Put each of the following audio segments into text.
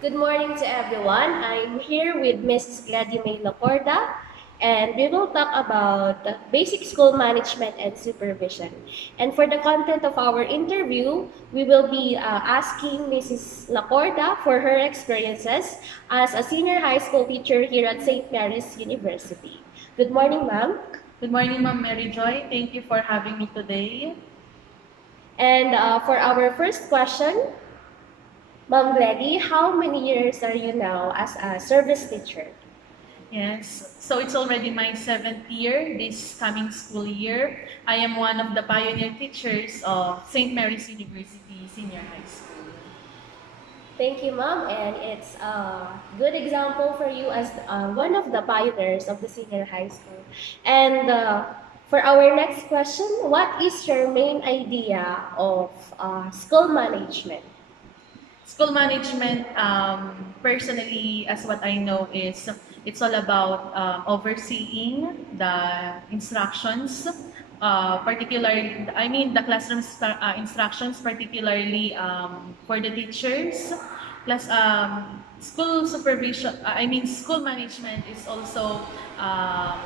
Good morning to everyone. I'm here with Mrs. Gladys May Lacorda, and we will talk about basic school management and supervision. And for the content of our interview, we will be asking Mrs. Lacorda for her experiences as a senior high school teacher here at St. Mary's University. Good morning, ma'am. Good morning, Ma'am Mary Joy. Thank you for having me today. And for our first question, Ma'am Gladys, how many years are you now as a service teacher? Yes, so it's already my 7th year this coming school year. I am one of the pioneer teachers of St. Mary's University Senior High School. Thank you, Ma'am. And it's a good example for you as one of the pioneers of the senior high school. And for our next question, what is your main idea of school management? School management, personally, as what I know, is it's all about overseeing the instructions, particularly, I mean, the classroom instructions, particularly for the teachers. Plus, school supervision, I mean, school management is also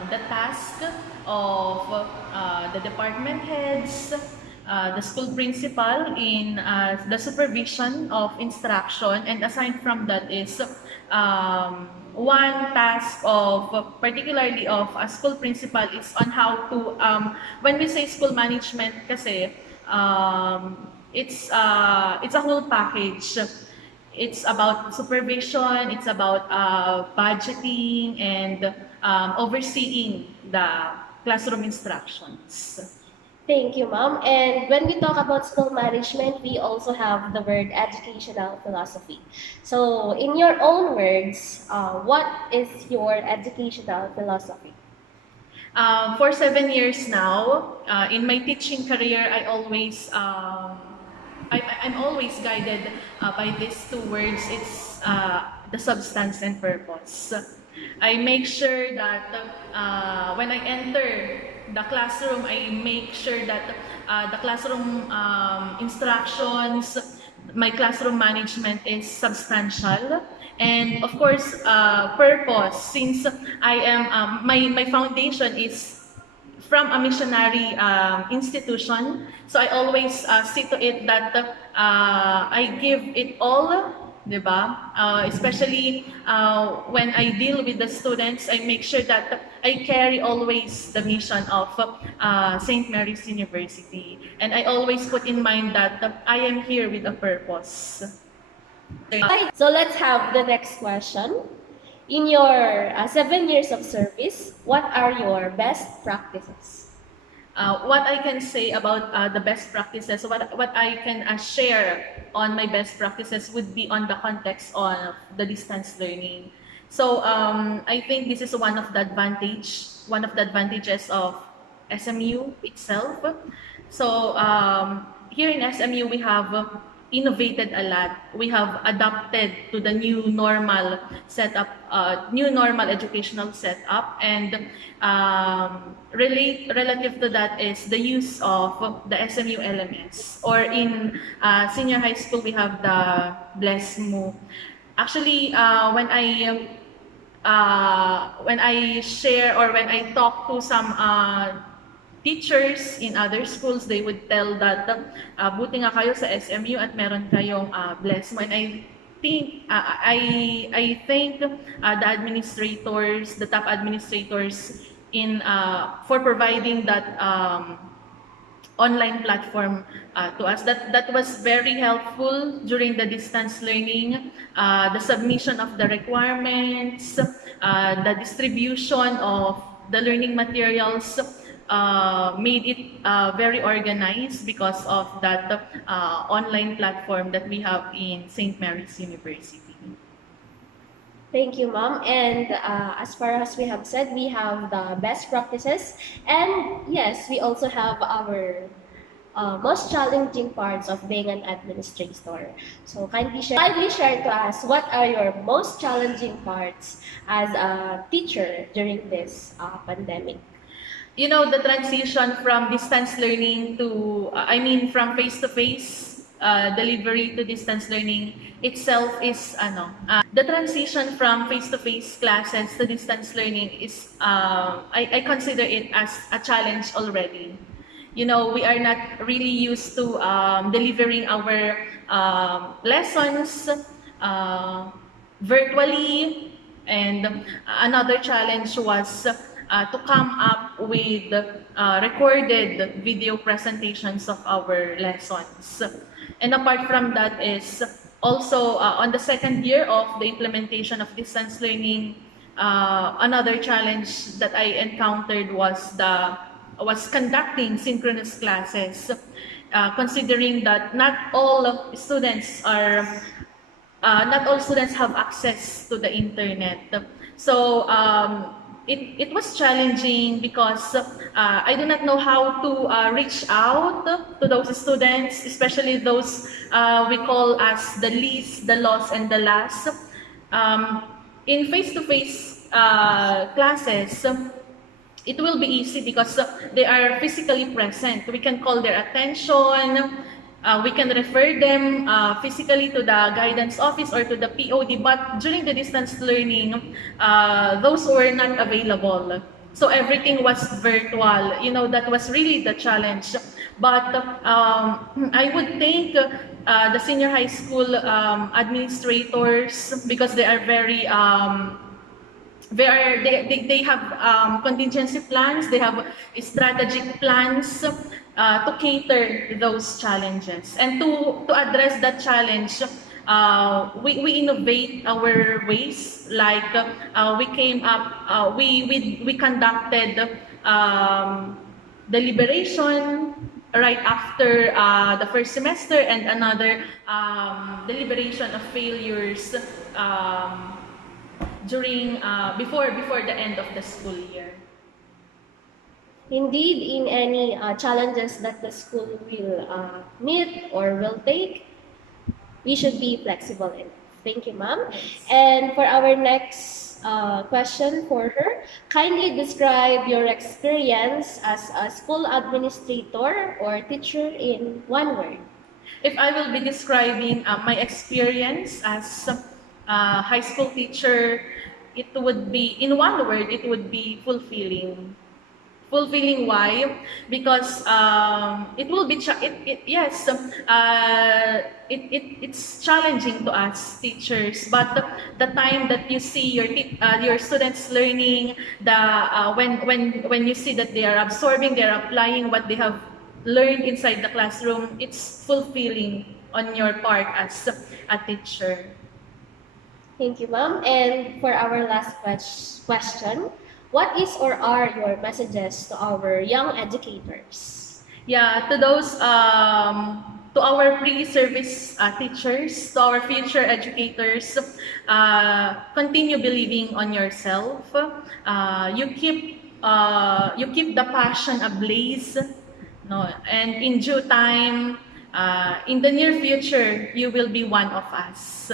the task of the department heads, the school principal in the supervision of instruction, and aside from that is one task of particularly of a school principal is on how to when we say school management kasi it's a whole package. It's about supervision, it's about budgeting and overseeing the classroom instructions. Thank you, Ma'am. And when we talk about school management, we also have the word educational philosophy. So, in your own words, what is your educational philosophy? For 7 years now, in my teaching career, I'm always guided by these two words. It's the substance and purpose. I make sure that when I enter the classroom, I make sure that the classroom instructions, my classroom management is substantial. And of course, purpose, since I am, my foundation is from a missionary institution. So I always see to it that I give it all, di ba? Especially when I deal with the students, I make sure that I carry always the mission of St. Mary's University. And I always put in mind that I am here with a purpose. Okay, so let's have the next question. In your 7 years of service, what are your best practices? What I can say about the best practices, what I can share on my best practices would be on the context of the distance learning. So I think this is one of the advantages of SMU itself. So here in SMU, we have innovated a lot. We have adapted to the new normal setup, new normal educational setup, and relative to that is the use of the SMU elements. Or in senior high school, we have the Bless Mo. Actually, when I share or when I talk to some teachers in other schools, they would tell that buti nga kayo sa SMU at meron kayong Bless Mo. And I think the administrators, the top administrators in for providing that online platform to us. That was very helpful during the distance learning, the submission of the requirements, the distribution of the learning materials made it very organized because of that online platform that we have in St. Mary's University. Thank you, Ma'am. And as far as we have said, we have the best practices. And yes, we also have our most challenging parts of being an administrator. So kindly share to us what are your most challenging parts as a teacher during this pandemic. You know, the transition from distance learning to, I mean, from face-to-face delivery to distance learning itself is the transition from face-to-face classes to distance learning is I consider it as a challenge already. You know, we are not really used to delivering our lessons uh, virtually. And another challenge was to come up with recorded video presentations of our lessons. And apart from that is also on the second year of the implementation of distance learning, another challenge that I encountered was conducting synchronous classes, considering that not all students have access to the internet. So it was challenging because I do not know how to reach out to those students, especially those we call as the least, the lost, and the last. Um, in face-to-face classes, it will be easy because they are physically present. We can call their attention, we can refer them physically to the guidance office or to the POD, but during the distance learning, those were not available. So everything was virtual. You know, that was really the challenge. But I would thank the senior high school administrators because they are they have contingency plans, they have strategic plans to cater those challenges. And to address that challenge, we innovate our ways, like we conducted deliberation right after the first semester, and another deliberation of failures during before the end of the school year. Indeed, in any challenges that the school will meet or will take, we should be flexible enough. Thank you, ma'am. Yes. And for our next question for her, kindly describe your experience as a school administrator or teacher in one word. If I will be describing my experience as a high school teacher, it would be, in one word, it would be fulfilling. Fulfilling, why? Because it will be yes, it's challenging to us teachers, but the time that you see your students learning, when you see that they are absorbing, they are applying what they have learned inside the classroom, it's fulfilling on your part as a teacher. Thank you, ma'am. And for our last question, what is or are your messages to our young educators? Yeah, to our pre-service teachers, to our future educators, continue believing on yourself. You keep the passion ablaze, no, and in due time, in the near future, you will be one of us.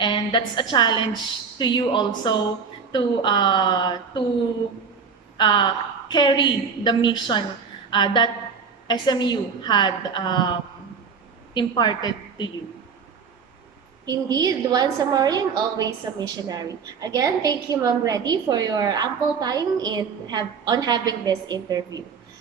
And that's a challenge to you also to carry the mission that SMU had imparted to you. Indeed, once a Marian, always a missionary. Again, thank you, Ma'am Reddy, for your ample time on having this interview.